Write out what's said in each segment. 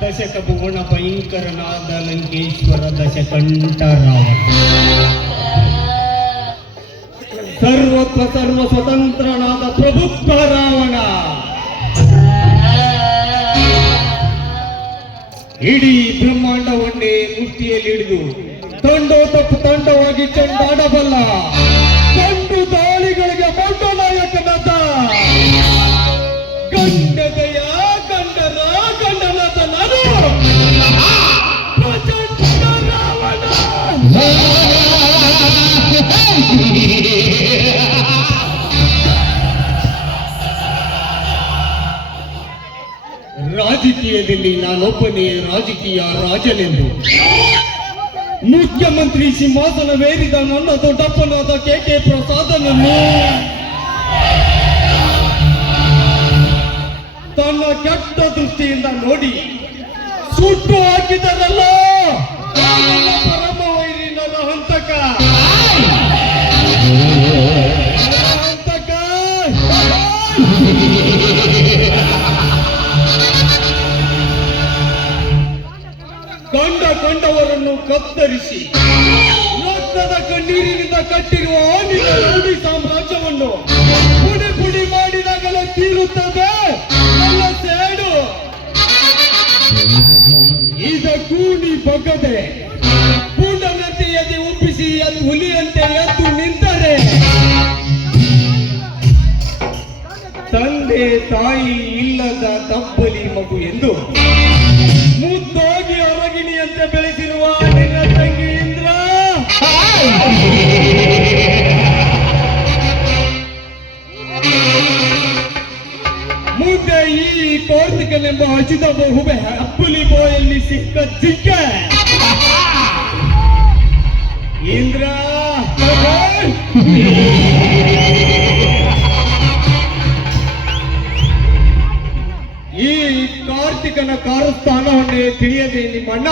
ದಶಕ ಭುವನ ಭಯಂಕರನಾದ ಲಂಕೇಶ್ವರ ದಶಕಂಠ ರಾವಣ, ಸರ್ವತ್ವ ಸರ್ವ ಸ್ವತಂತ್ರನಾದ ಪ್ರಬುದ್ಧ ರಾವಣ, ಇಡೀ ಬ್ರಹ್ಮಾಂಡವನ್ನೇ ಮುಷ್ಟಿಯಲ್ಲಿ ಹಿಡಿದು ತಂಡವಾಗಿ ಚೆಂಡಾಡಬಲ್ಲ ಗಂಡು ದಾಳಿಗಳಿಗೆ ಮೊಟ್ಟ ನಾಯಕನಾದ ಗಂಡದಯ ಗಂಡನಾದ ನಾನು ಪ್ರಚಂಡ ರಾವಣ. ರಾಜಕೀಯದಲ್ಲಿ ನಾನೊಬ್ಬನೇ ರಾಜಕೀಯ ರಾಜನೆಂದು ಮುಖ್ಯಮಂತ್ರಿ ಸಿಂಹಾಸನವೇರಿದ ನನ್ನ ದೊಡ್ಡಪ್ಪನಾದ ಕೆ ಪ್ರಸಾದನನ್ನು ತನ್ನ ಕೆಟ್ಟ ದೃಷ್ಟಿಯಿಂದ ನೋಡಿ ಸುಟ್ಟು ಹಾಕಿದರಲ್ಲ ಪರಮ ವೈರಿ ನನ್ನ ಹಂತಕ. ಕಂಡವರನ್ನು ಕತ್ತರಿಸಿ ರಕ್ತದ ಕಣ್ಣೀರಿನಿಂದ ಕಟ್ಟಿರುವ ನಿನ್ನ ರೌಡಿ ಸಾಮ್ರಾಜ್ಯವನ್ನು ಪುಡಿ ಪುಡಿ ಮಾಡಿದಾಗಲೇ ತೀರುತ್ತದೆ ನನ್ನ ಸೇಡು. ಇದಕ್ಕೂ ನೀ ಬಗ್ಗದೆ ಪುಂಡನಂತೆ ಎದೆ ಒಪ್ಪಿಸಿ ಅದು ಹುಲಿಯಂತೆ ಎದ್ದು ನಿಂತರೆ ತಂದೆ ತಾಯಿ ಇಲ್ಲದ ತಪ್ಪಲಿ ಮಗು ಎಂದು ಮುದ್ದೋಗಿ ಅರಗಿಣಿಯಂತೆ ಬೆಳೆಸಿರುವ ನಿನ್ನ ತಂಗಿ ಇಂದ್ರ ಮುಂದೆ ಈ ಕಾರ್ತಿಕನೆಂಬ ಹಸಿದ ಬಹುಬೆ ಅಪ್ಪುಲಿ ಬೋಯಲ್ಲಿ ಸಿಕ್ಕ ಜಿಕ್ಕೆ ಇಂದ್ರ ಈ ಕಾರ್ತಿಕನ ಕಾರಸ್ಥಾನವನ್ನೇ ತಿಳಿಯದೆ ನಿಮ್ಮಣ್ಣ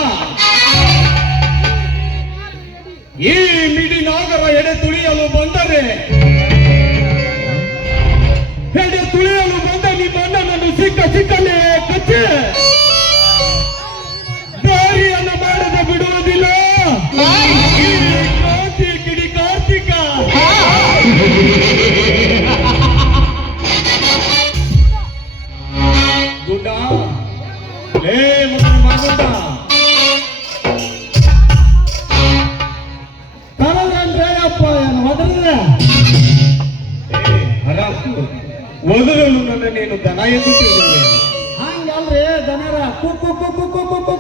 ಈ ಮಿಡಿನಾಗರ ಎಡೆ ತುಳಿಯಲು ಬಂದ ನಿಮ್ಮಣ್ಣನನ್ನು ಸಿಕ್ಕಲೇ ಕಚ್ಚೆ ದಾರಿಯನ್ನು ಮಾಡದೆ ಬಿಡುವುದಿಲ್ಲ ಈ ಕ್ರಾಂತಿ ಕಿಡಿ ಕಾರ್ತಿಕ. ಗುಡ್ಡ ಲೇ ಮಗುಂಡ ಕರದ್ರಂದ್ರೆ ಅಪ್ಪ ಹೋದ್ರೆ ಒದರಲು ನನ್ನೇನು ದನ ಎಂದು ತಿಳಿದಿದೆ. ಹಂಗಲ್ರಿ ದನರ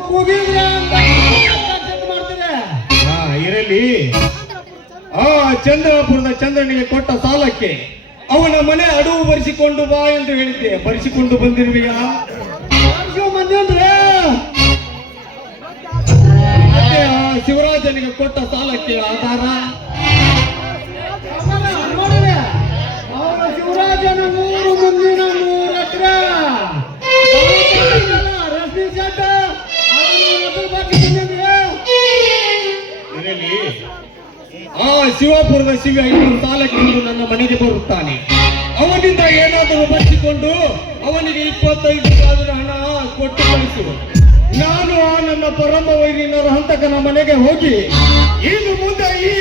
ಕೂಗಿದ್ರೆ ಮಾಡ್ತೀರಿ. ಹಾ ಇರಲಿ. ಆ ಚಂದ್ರಪುರದ ಚಂದ್ರನಿಗೆ ಕೊಟ್ಟ ಸಾಲಕ್ಕೆ ಅವನ ಮನೆ ಅಡುವು ಬರೆಸಿಕೊಂಡು ಬಾ ಎಂದು ಹೇಳಿದ್ದೆ. ಬರೆಸಿಕೊಂಡು ಬಂದಿರುವೆಯಾ? ಮಂದಿ ಅಂದ್ರೆ ಶಿವರಾಜನಿಗೆ ಕೊಟ್ಟ ಸಾಲಕ್ಕೆ ಆಧಾರ ಶಿವರಾಜನ 3 ಮುಂದಿನ 3 ಎಕರೆ ರಸ್ತೆ ಶೆಡ್ ಇರಲಿ. ಆ ಶಿವಪುರದ ಶಿವ ಇನ್ನು ಸಾಲಕ್ಕೆ ನನ್ನ ಮನೆಗೆ ಬರುತ್ತಾನೆ. ಅವನಿಂದ ಏನಾದರೂ ಬಚ್ಚಿಕೊಂಡು ಅವನಿಗೆ 25,000 ಹಣ ಕೊಟ್ಟು ಕಳಿಸು. ನಾನು ನನ್ನ ಪರಮ ವೈರಿನರ ಹಂತಕನ ಮನೆಗೆ ಹೋಗಿ ಇನ್ನು ಮುಂದೆ ಈ